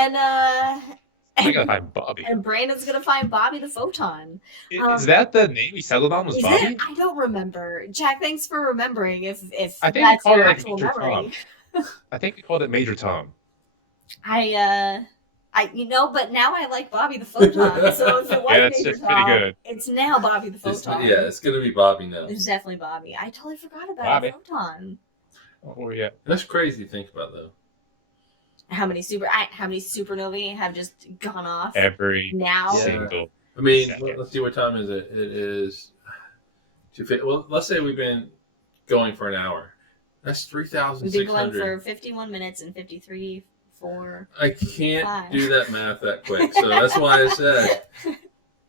then I gotta find Bobby. and Brandon's gonna find Bobby the photon. Is that the name we settled on? Was Is Bobby? it? I don't remember. Jack, thanks for remembering. If I think we that's called your it like actual Major memory. Tom. I think we called it Major Tom. But now I like Bobby the Photon. So if it was Major that's Tom, pretty good. it's now Bobby the Photon. It's gonna be Bobby now. It's definitely Bobby. I totally forgot about Bobby. the Photon. Oh yeah. That's crazy to think about, though. How many supernovae have just gone off Every now? single. I mean, second. let's see, what time is it? It is. Well, let's say we've been going for an hour. That's We've been going 3,600. for 51 minutes and 53, 4. I can't 5. do that math that quick, so that's why I said,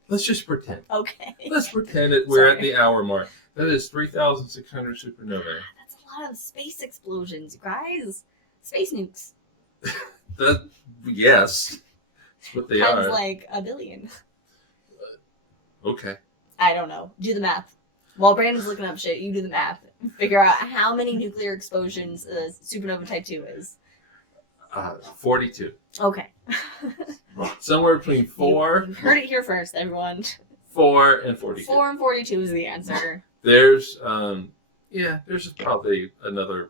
let's just pretend. Okay. Let's pretend that we're at the hour mark. That is 3,600 supernovae. That's a lot of space explosions, guys. Space nukes. Yes, that's what they Times are. like a billion. Okay. I don't know. Do the math. While Brandon's looking up shit, you do the math. Figure out how many nuclear explosions supernova type 2 is. 42. Okay. Somewhere between 4. You heard it here first, everyone. 4 and 42. 4 and 42 is the answer. There's there's probably another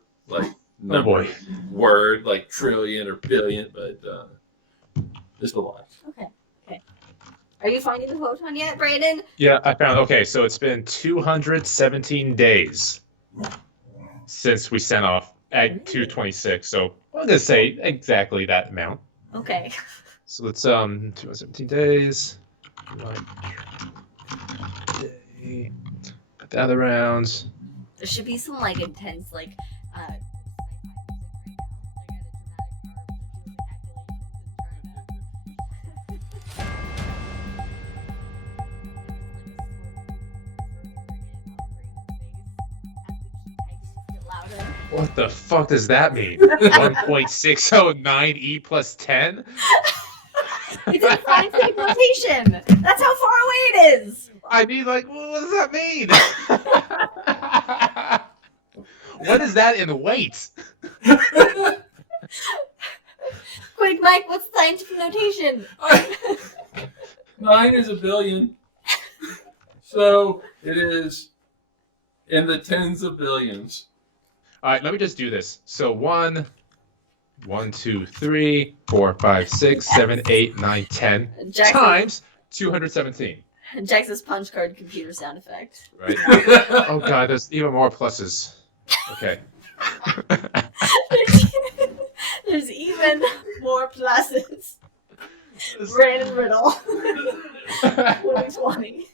number word like trillion or billion, but just a lot. Okay. Are you finding the photon yet, Brandon? Yeah, I found. Okay, so it's been 217 days since we sent off at 226. So I'm gonna say exactly that amount. Okay. So it's 217 days. Put the other rounds. There should be some intense What the fuck does that mean? 1.609 E plus 10? It's in scientific notation. That's how far away it is. I mean, what does that mean? What is that in weight? Quick, Mike, what's the scientific notation? 9 is a billion. So it is in the tens of billions. All right, let me just do this. So 1, 2, 3, 4, 5, 6, 7, 8, 9, 10 times 217. Jackson's punch card computer sound effect. Right. Oh god, there's even more pluses. Okay. There's even more pluses. Brandon Riddle. 2020.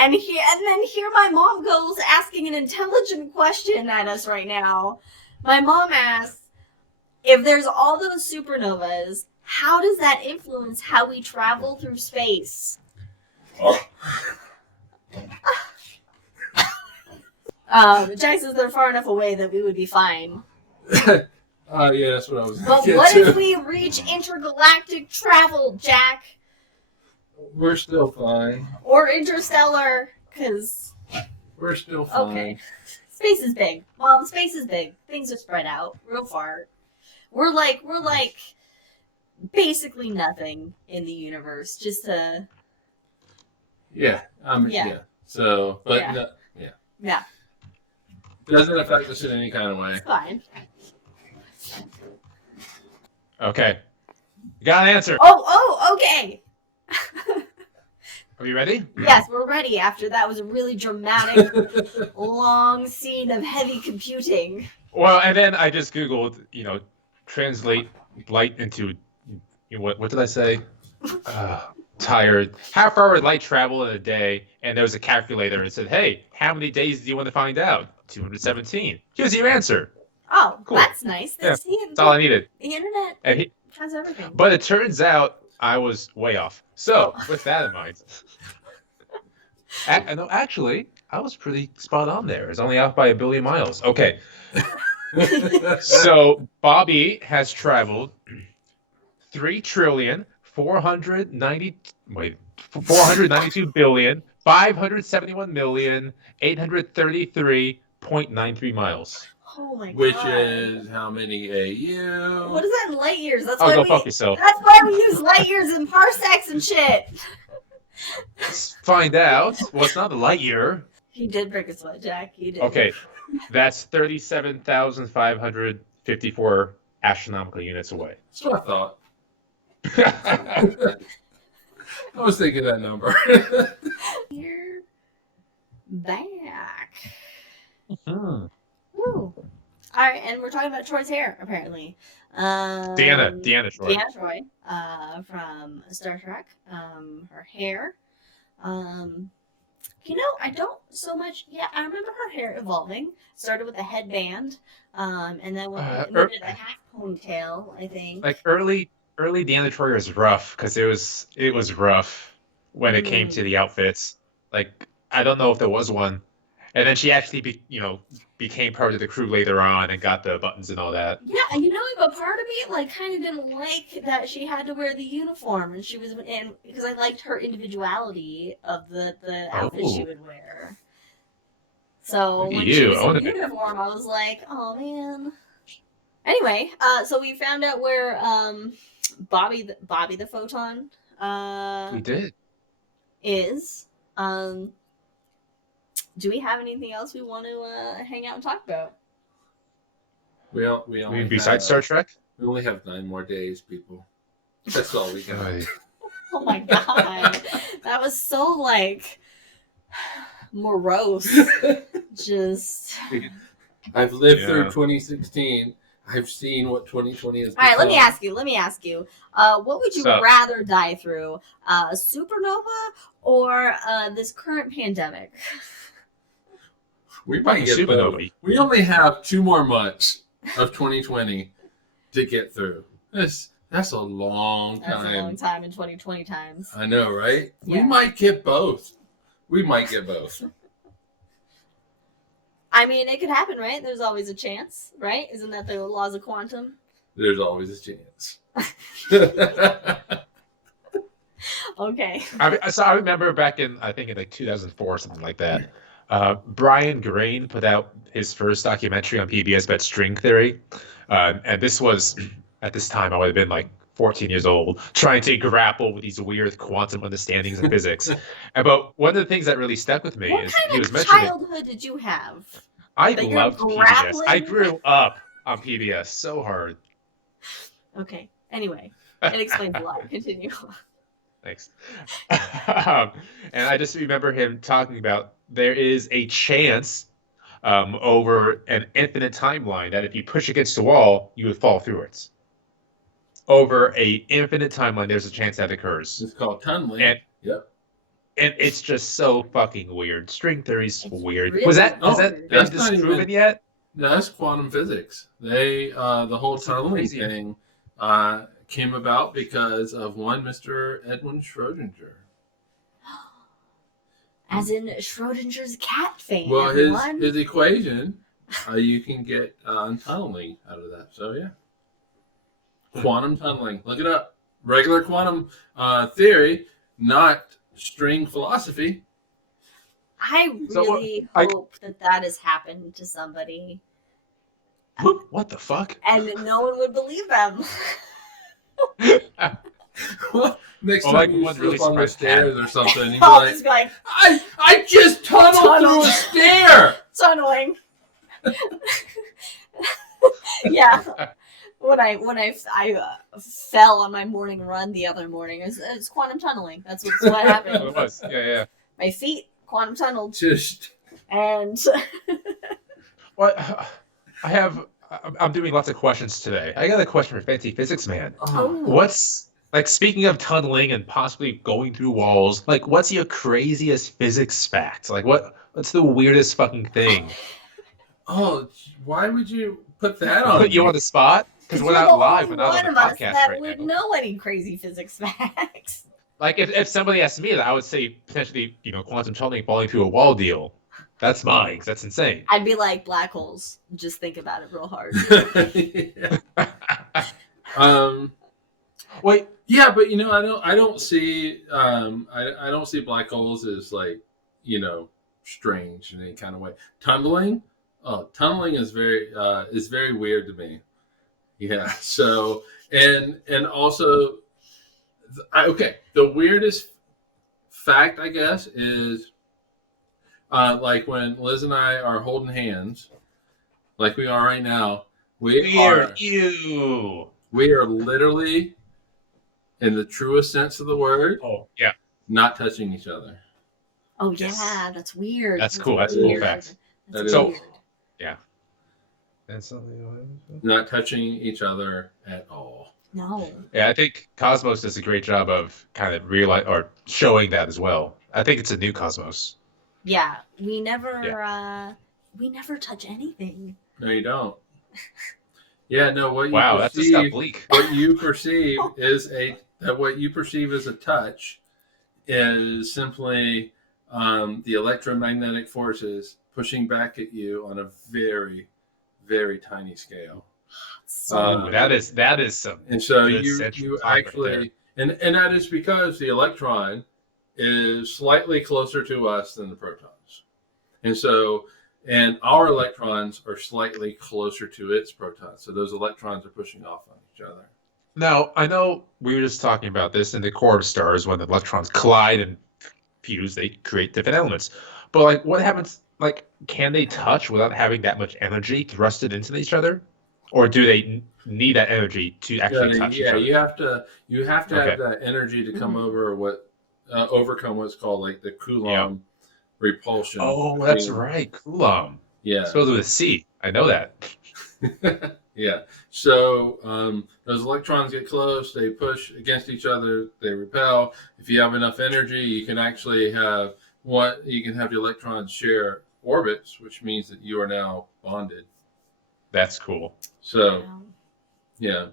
And then here my mom goes asking an intelligent question at us right now. My mom asks, if there's all those supernovas, how does that influence how we travel through space? Jack says they're far enough away that we would be fine. Yeah, that's what I was But what if we reach intergalactic travel, Jack? We're still fine. Or interstellar, because... We're still fine. Okay. Space is big. Mom, space is big. Things are spread out real far. We're like basically nothing in the universe. Just to... Yeah. Yeah. So, but Yeah. No, Yeah. Doesn't affect us in any kind of way. It's fine. Okay. You got an answer. Oh, okay. Are you ready? Yes, we're ready after that was a really dramatic, long scene of heavy computing. Well, and then I just Googled, translate light into, what did I say? Tired. How far would light travel in a day? And there was a calculator and said, hey, how many days do you want to find out? 217. Here's your answer. Oh, Cool. That's nice. That's all I needed. The internet has everything. But it turns out I was way off. So, with that in mind, no, actually, I was pretty spot on there. It's only off by 1 billion miles. Okay. So, Bobby has traveled 492,571,833.93 miles. Oh my which god. is how many AU? What is that in light years? That's Oh, why go we. fuck yourself. That's why we use light years and parsecs and shit. Let's find out. Well, it's not a light year. He did break a sweat, Jack. He did. Okay, that's 37,554 astronomical units away. That's what I thought. I was thinking that number. You're back. Hmm. Woo. All right, and we're talking about Troy's hair, apparently. Deanna Troy. Deanna Troy, from Star Trek. Her hair. I don't so much. Yeah, I remember her hair evolving. Started with a headband, and then moved it a half ponytail, I think. Like early Deanna Troy was rough because it was rough when it came to the outfits. Like I don't know if there was one, and then she actually became part of the crew later on and got the buttons and all that. Yeah, but part of me kind of didn't like that she had to wear the uniform, and she was because I liked her individuality of the outfit she would wear. So Look at when you. she was I in wanted to- uniform, I was like, oh man. Anyway, so we found out where Bobby the Photon We did. is. Do we have anything else we want to hang out and talk about? We only Besides Star Trek? We only have 9 more days, people. That's all we got. Right. Oh my god. That was so morose. Just I've lived through 2016. I've seen what 2020 is. All right, let me ask you. What would you rather die through? Supernova or this current pandemic? We might get both. We only have 2 more months of 2020 to get through. That's a long time. That's a long time in 2020 times. I know, right? Yeah. We might get both. I mean, it could happen, right? There's always a chance, right? Isn't that the laws of quantum? There's always a chance. Okay. I remember back in, I think in 2004 or something like that, Brian Grain put out his first documentary on PBS about string theory. And this was, at this time, I would have been 14 years old, trying to grapple with these weird quantum understandings of physics. But one of the things that really stuck with me is he was mentioning. What kind of childhood did you have? I loved PBS. I grew up on PBS so hard. Okay. Anyway, it explains a lot. Continue. Thanks. And I just remember him talking about there is a chance over an infinite timeline that if you push against the wall, you would fall through it. Over a infinite timeline, there's a chance that occurs. It's called tunneling. Yep. And it's just so fucking weird. String theory's weird. Really Has that weird. been disproven yet? No, that's quantum physics. The whole tunneling thing came about because of one Mr. Edwin Schrodinger. As in Schrodinger's cat fan. Well, everyone. his equation, you can get tunneling out of that. So yeah, quantum tunneling. Look it up. Regular quantum theory, not string philosophy. I really hope that has happened to somebody. What the fuck? And no one would believe them. Well, next time you slip on the stairs or something, you'd be I'll like, just be like, I just tunneled through a stair! tunneling. Yeah. When I fell on my morning run the other morning, it's quantum tunneling. That's what happened. It was. Yeah. My feet quantum tunneled. Just. And. What? I'm doing lots of questions today. I got a question for Fancy Physics Man. Oh. What's speaking of tunneling and possibly going through walls, what's your craziest physics fact? What's the weirdest fucking thing? Oh, why would you put that on? Put you on the spot? Because we're not live. We're not one on of the us podcast that right would now. know any crazy physics facts. If somebody asked me that, I would say potentially, quantum tunneling falling through a wall deal. That's mine. 'Cause that's insane. I'd be like black holes. Just think about it real hard. Wait. Yeah, but I don't see I don't see black holes as strange in any kind of way. Tunneling, tunneling is very weird to me. Yeah. So and also, okay, the weirdest fact I guess is like when Liz and I are holding hands, like we are right now. Weird. Ew. We are literally, in the truest sense of the word, Oh yeah. not touching each other. Oh Yes. yeah, that's weird. That's cool. That's a cool weird. fact. That's So- weird. Yeah. And something. Not touching each other at all. No. Yeah, I think Cosmos does a great job of kind of showing that as well. I think it's a new Cosmos. Yeah, we never touch anything. No, you don't. Yeah, no. What you Wow, that just got perceive, bleak. what you perceive what you perceive as a touch is simply the electromagnetic forces pushing back at you on a very, very tiny scale. Ooh, that is some. And so Good you central talk right actually, and that is because the electron is slightly closer to us than the protons, and so our electrons are slightly closer to its protons. So those electrons are pushing off on each other. Now, I know we were just talking about this in the core of stars when the electrons collide and fuse, they create different elements. But like, what happens? Like, can they touch without having that much energy thrusted into each other, or do they need that energy to actually touch each other? you have to Okay. have that energy to come Mhm. over overcome what's called like the Coulomb repulsion. Oh, that's between- right, Coulomb. Yeah. Spelled with a C. I know that. Yeah. So those electrons get close, they push against each other, they repel. If you have enough energy, you can actually have the electrons share orbits, which means that you are now bonded. That's cool. So Wow. yeah.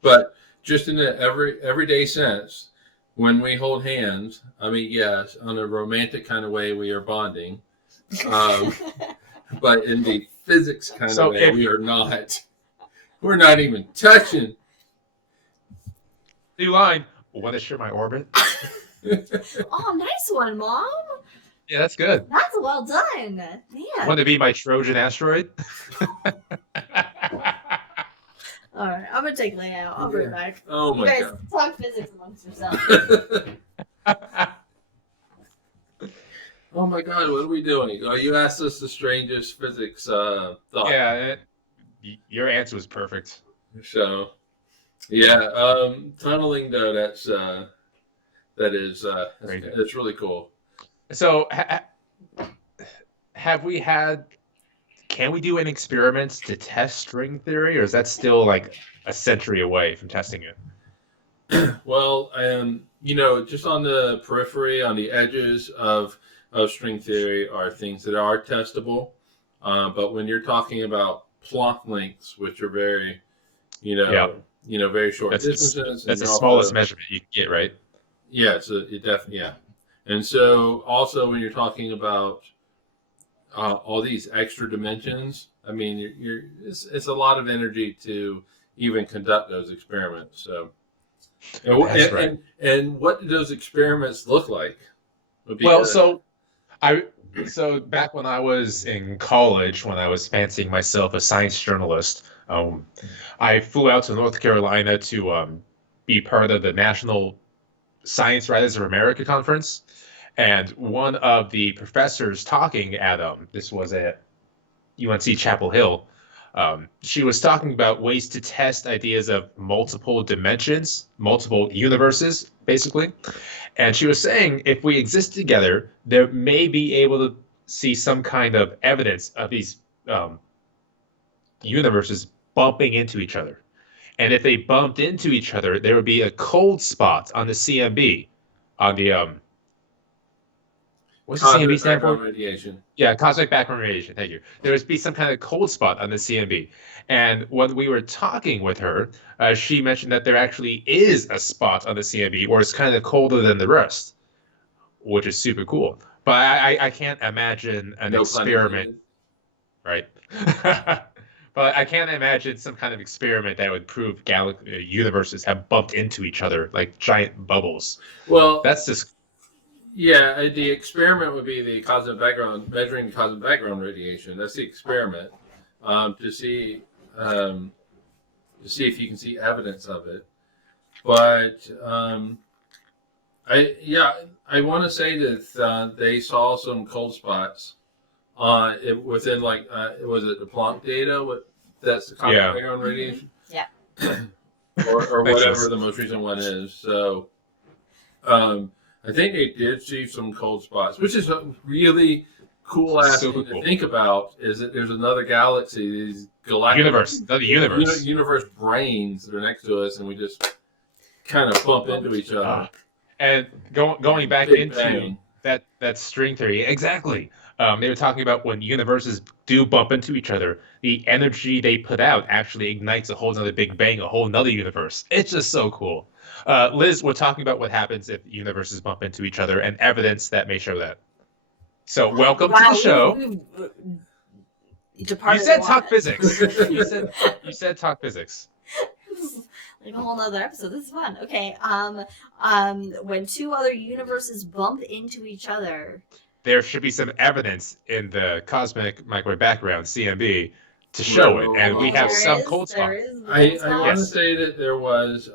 But just in the everyday sense, when we hold hands, I mean, yes, on a romantic kind of way, we are bonding. But in the physics kind So of way, we are not. We're not even touching. New line. Want to share my orbit? Oh, nice one, Mom. Yeah, that's good. That's well done. Man. Want to be my Trojan asteroid? All right, I'm gonna take Lenny out. I'll bring it back. Oh You my guys god. talk physics amongst yourselves. Oh my god, what are we doing? Oh, you asked us the strangest physics thought. Yeah, your answer was perfect. So, yeah, tunneling though, that's Very good. that's really cool. So, have we had? Can we do any experiments to test string theory, or is that still like a century away from testing it? Well, just on the periphery, on the edges of string theory are things that are testable. But when you're talking about Planck lengths, which are very, very short distances. That's the and smallest also- measurement you can get, right? Yeah, so it definitely, yeah. And so also when you're talking about all these extra dimensions, I mean, it's a lot of energy to even conduct those experiments. So, That's right. And what do those experiments look like? Well, so back when I was in college, when I was fancying myself a science journalist, I flew out to North Carolina to be part of the National Science Writers of America conference. And one of the professors talking at this was at UNC Chapel Hill. She was talking about ways to test ideas of multiple dimensions, multiple universes, basically. And she was saying if we exist together, there may be able to see some kind of evidence of these universes bumping into each other. And if they bumped into each other, there would be a cold spot on the CMB, on the what's the CMB stand for? Radiation. Yeah, cosmic background radiation. Thank you. There would be some kind of cold spot on the CMB. And when we were talking with her, she mentioned that there actually is a spot on the CMB where it's kind of colder than the rest, which is super cool. But I can't imagine an No pun experiment, intended. right? But I can't imagine some kind of experiment that would prove universes have bumped into each other like giant bubbles. Well, That's just the experiment would be the cosmic background, measuring the cosmic background radiation. That's the experiment, to see if you can see evidence of it. But I want to say that they saw some cold spots within was it the Planck data? That's the cosmic background radiation. Yeah. or Makes whatever sense. the most recent one is. So, I think they did see some cold spots, which is a really cool ass Super thing cool. to think about. Is that there's another galaxy, these galactic Another universe. universe brains that are next to us, and we just kind of bump into each other. And going back Big into bang. that string theory, exactly. They were talking about when universes do bump into each other, the energy they put out actually ignites a whole nother big bang, a whole nother universe. It's just so cool. Liz, we're talking about what happens if universes bump into each other and evidence that may show that. So welcome to the show. We've You departed said a talk lot. physics. You said talk physics. Like a whole nother episode. This is fun. Okay. When two other universes bump into each other, There should be some evidence in the cosmic microwave background (CMB) to show it, and we have There some is- cold there spots. is I cold want to spots. say that there was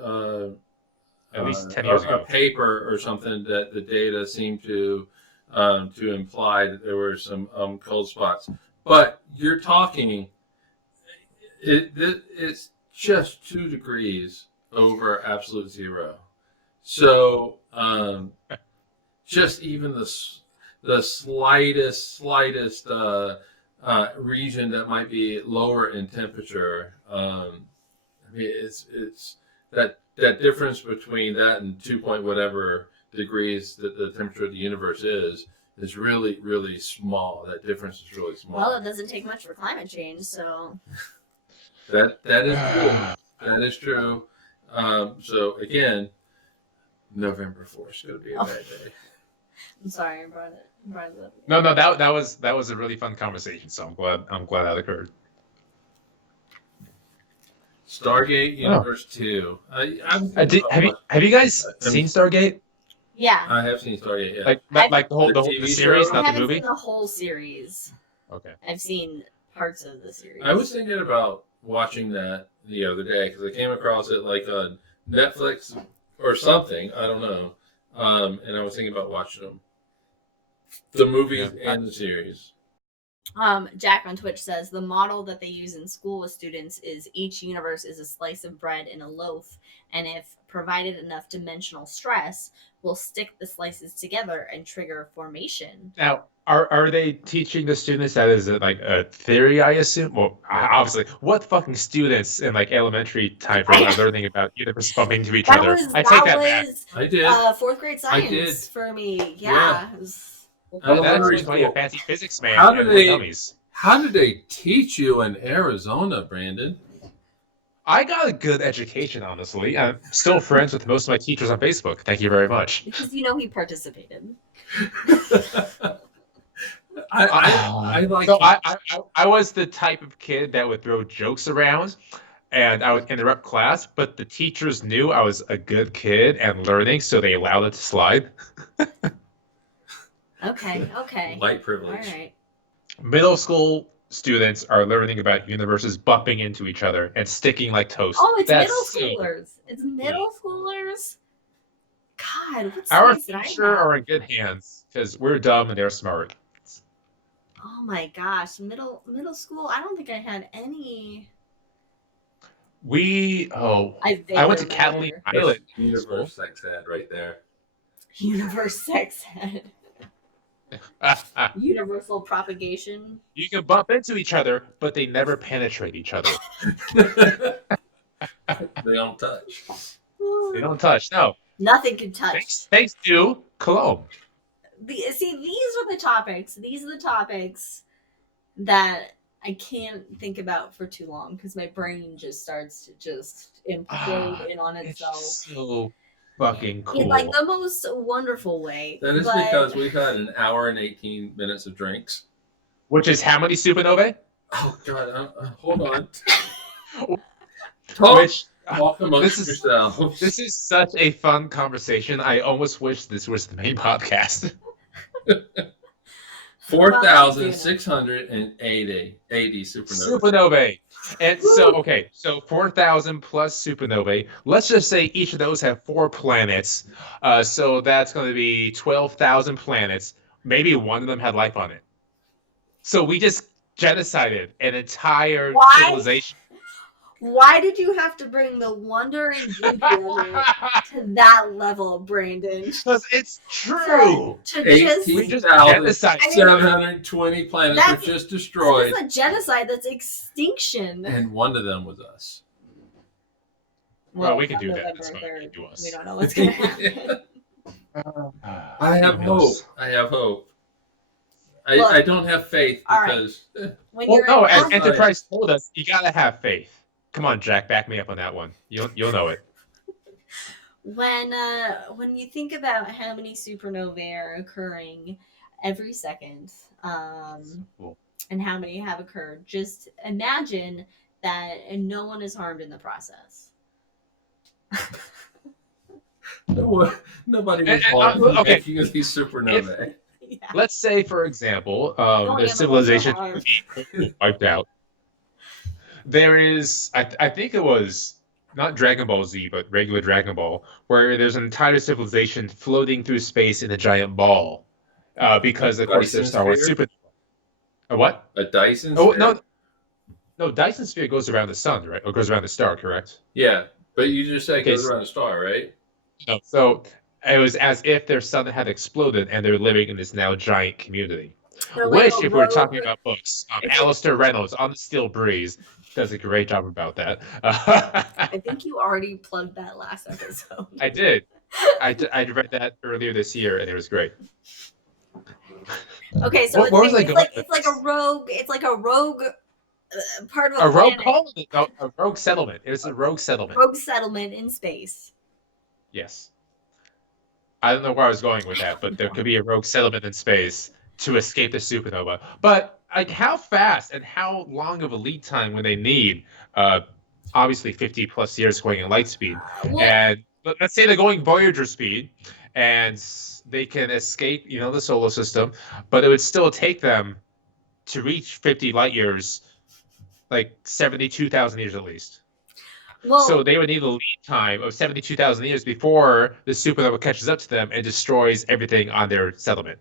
At least 10 years a ago. paper or something that the data seemed to imply that there were some cold spots. But you're talking, it's just 2 degrees over absolute zero. So just even the slightest region that might be lower in temperature, I mean, it's that difference between that and 2 point whatever degrees that the temperature of the universe is really, really small. That difference is really small. Well, it doesn't take much for climate change, so That is true. That is true. So again, November 4th is going to be a bad day. I'm sorry I brought it up. No, that was a really fun conversation. So I'm glad that occurred. Stargate Universe 2. Have you guys seen Stargate? Yeah. I have seen Stargate. Yeah. Like the TV series, show? I not the haven't movie. seen the whole series. Okay. I've seen parts of the series. I was thinking about watching that the other day because I came across it like on Netflix or something. I don't know. And I was thinking about watching them. The movies and the series. Jack on Twitch says the model that they use in school with students is each universe is a slice of bread in a loaf, and if provided enough dimensional stress, will stick the slices together and trigger formation. Now, are they teaching the students that is like a theory? I assume. Well, obviously, what fucking students in like elementary time frame are learning about universes bumping into each other? I take that back. I did. Fourth grade science did. for me. Yeah. It was, That's Elementary why you're a school. fancy physics man. How do and they- dummies. How did they teach you in Arizona, Brandon? I got a good education, honestly. I'm still friends with most of my teachers on Facebook. Thank you very much. because he participated. I like. So I was the type of kid that would throw jokes around, and I would interrupt class, but the teachers knew I was a good kid and learning, so they allowed it to slide. Okay. Light All privilege. right. Middle school students are learning about universes bumping into each other and sticking like toast. Oh, it's That's middle so- schoolers. It's middle schoolers. God, what Our series did I future have? are in good hands because we're dumb and they're smart. Oh my gosh, middle school. I don't think I had any. I went to Catalina Island. Universe sex ed right there. Universe sex ed. Universal propagation. You can bump into each other, but they never penetrate each other. They don't touch. They don't touch. No. Nothing can touch. Thanks to Cologne. These are the topics. These are the topics that I can't think about for too long because my brain just starts to just implode in on It's itself so fucking cool. in like the most wonderful way. That is but- because we've had an hour and 18 minutes of drinks. Which is how many supernovae? Oh God! Hold on. Talk. Which Talk amongst This is yourselves. this is such a fun conversation. I almost wish this was the main podcast. 4,680 supernovas. Supernovae. And so 4,000 plus supernovae. Let's just say each of those have 4 planets. So that's going to be 12,000 planets. Maybe one of them had life on it. So we just genocided an entire civilization. Why did you have to bring the wonder and beauty of it to that level, Brandon? Because it's true. We just 18,720 planets were just destroyed. That's a genocide. That's extinction. And one of them was us. Well, we can do that. November That's fine. 3rd. Do us. We don't know what's going to happen. I have hope. I have hope. I don't have faith because. As Enterprise told us, you gotta have faith. Come on, Jack, back me up on that one. You'll know it. When you think about how many supernovae are occurring every second, and how many have occurred, just imagine that no one is harmed in the process. Nobody was harmed in making of these supernovae. Yeah. Let's say, for example, the civilization wiped out. There is, I think it was not Dragon Ball Z, but regular Dragon Ball, where there's an entire civilization floating through space in a giant ball, because of course there's Star Wars Supernova. A what? A Dyson sphere? No, Dyson sphere goes around the sun, right? Or goes around the star, correct? Yeah, but you just said it goes around the star, right? No, so it was as if their sun had exploded and they're living in this now giant community. Which, if we're talking about books, Alistair Reynolds on the Steel Breeze does a great job about that. I think you already plugged that last episode. I did. I read that earlier this year, and it was great. Okay, so it's like a rogue part of a rogue colony, a rogue settlement. It was a rogue settlement. Rogue settlement in space. Yes. I don't know where I was going with that, but there could be a rogue settlement in space to escape the supernova. But like, how fast and how long of a lead time would they need? Obviously, 50 plus years going at light speed, and let's say they're going Voyager speed, and they can escape, the solar system, but it would still take them to reach 50 light years, like 72,000 years at least. Well, so they would need a lead time of 72,000 years before the supernova catches up to them and destroys everything on their settlement.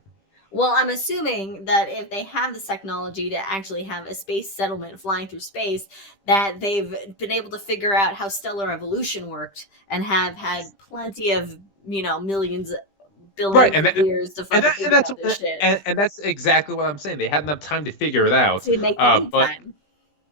Well, I'm assuming that if they have this technology to actually have a space settlement flying through space, that they've been able to figure out how stellar evolution worked and have had plenty of, millions, billions of years to fucking figure out this shit. And that's exactly what I'm saying. They had enough time to figure it out. To make the lead time.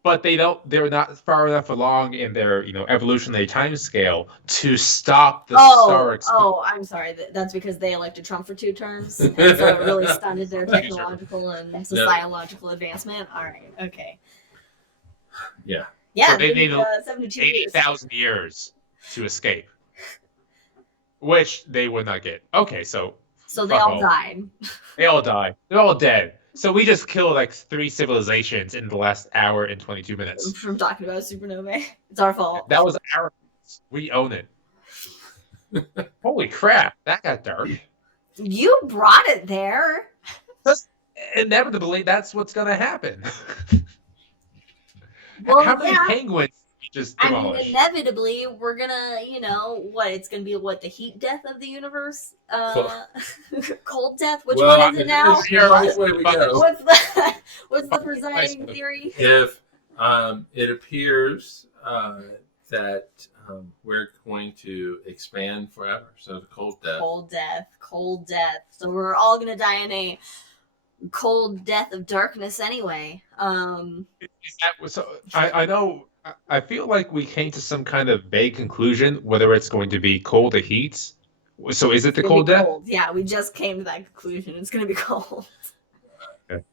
But they're not far enough along in their, evolutionary time scale to stop the star explosion. Oh, I'm sorry. That's because they elected Trump for 2 terms. And so it really stunted their technological and sociological advancement. All right. Okay. Yeah. Yeah. So they need 80,000 years to escape, which they would not get. Okay, so they all died. They all died. They're all dead. So we just killed like 3 civilizations in the last hour and 22 minutes. From talking about supernovae. It's our fault. That was our fault. We own it. Holy crap, that got dark. You brought it there. Inevitably, that's what's going to happen. Well, how many penguins just demolished? Inevitably, we're going to, it's going to be the heat death of the universe? Cold death? Which one is it now? What's the presiding theory? If it appears that we're going to expand forever, so the cold death. Cold death. So we're all going to die in a cold death of darkness anyway. I know. I feel like we came to some kind of vague conclusion whether it's going to be cold or heat. So is it the cold death? Cold. Yeah, we just came to that conclusion. It's going to be cold. Okay.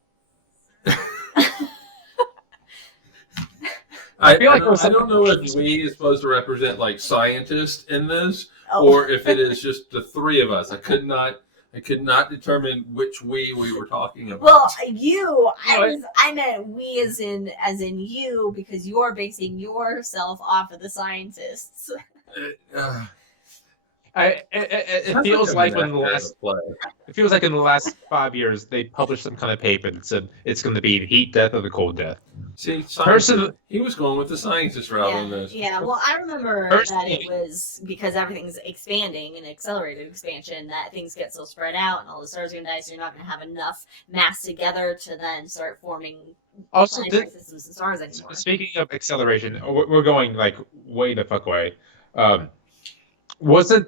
I don't know if we is supposed to represent like scientists in this, or if it is just the 3 of us. I could not I could not determine which we were talking about. Well, I meant we as in you, because you're basing yourself off of the scientists. It feels like in the last 5 years they published some kind of paper that said it's going to be the heat death or the cold death. See, Personally, he was going with the scientist route on this. Yeah, well, I remember that it was because everything's expanding and accelerated expansion, that things get so spread out and all the stars are going to die, so you're not going to have enough mass together to then start forming planetary systems and stars anymore. Speaking of acceleration, we're going like way the fuck away. Wasn't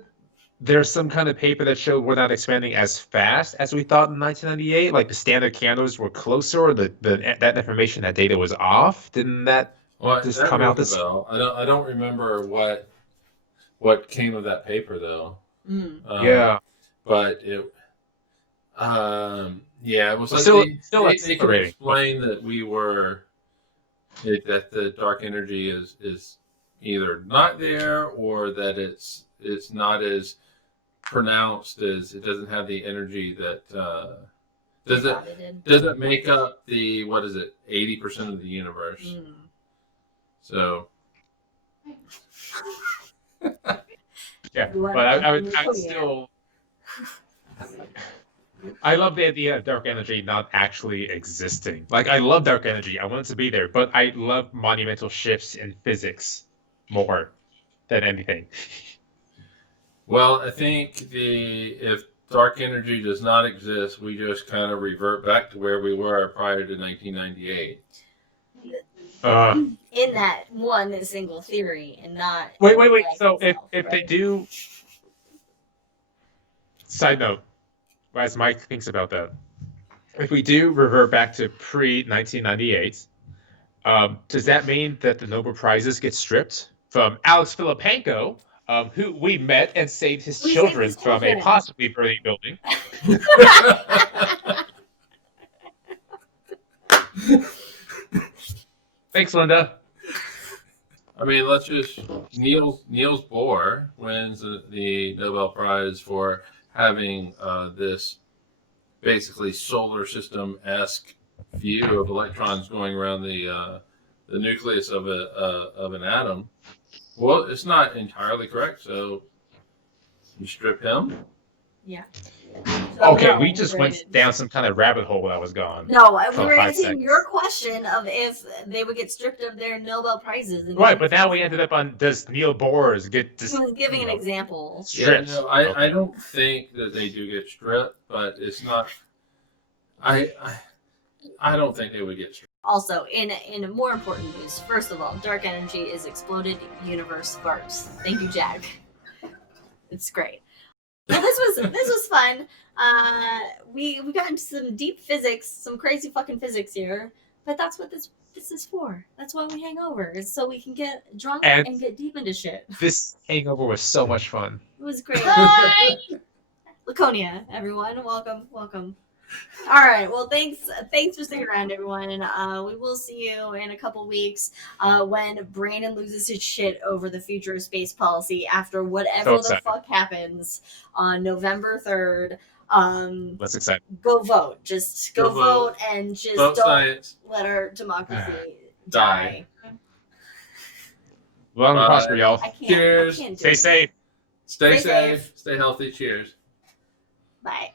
there some kind of paper that showed we're not expanding as fast as we thought in 1998? Like the standard candles were closer, or that information, that data was off? Didn't that just come out this? I don't remember what came of that paper though. Yeah, but it. It was still they could explain that that the dark energy is either not there, or that it's not as pronounced, as it doesn't have the energy that doesn't make up the 80% of the universe. So yeah, but I would still. I love the idea of dark energy not actually existing. Like, I love dark energy. I want it to be there, but I love monumental shifts in physics more than anything. Well, I think if dark energy does not exist, we just kind of revert back to where we were prior to 1998. In that one single theory, and not. Wait. So if they do. Side note, as Mike thinks about that, if we do revert back to pre-1998, does that mean that the Nobel Prizes get stripped from Alex Filippenko, who we met and saved his children from a possibly burning building? Thanks, Linda. I mean, let's just Niels Bohr wins the Nobel Prize for having this basically solar system-esque view of electrons going around the nucleus of an atom. Well, it's not entirely correct, so you strip him. Yeah. Okay, we just went down some kind of rabbit hole while I was gone. No, we were answering your question of if they would get stripped of their Nobel Prizes. Right, but now we ended up on, does Niels Bohr get He was giving an example. Stripped? Yeah, no, I don't think that they do get stripped, but it's not. I don't think they would get stripped. Also, in more important news, first of all, dark energy is exploded universe farts. Thank you, Jack. It's great. Well, this was fun. We got into some deep physics, some crazy fucking physics here, but that's what this is for. That's why we hang over. It's so we can get drunk and get deep into shit. This hangover was so much fun. It was great. Laconia, everyone, welcome. All right. Well, thanks for sticking around, everyone. And we will see you in a couple weeks when Brandon loses his shit over the future of space policy after whatever the fuck happens on November 3rd. That's exciting. Go vote. Just go vote and just vote don't science. Let our democracy die. Long and prosper, y'all. Cheers. Stay safe. Stay safe. Stay healthy. Cheers. Bye.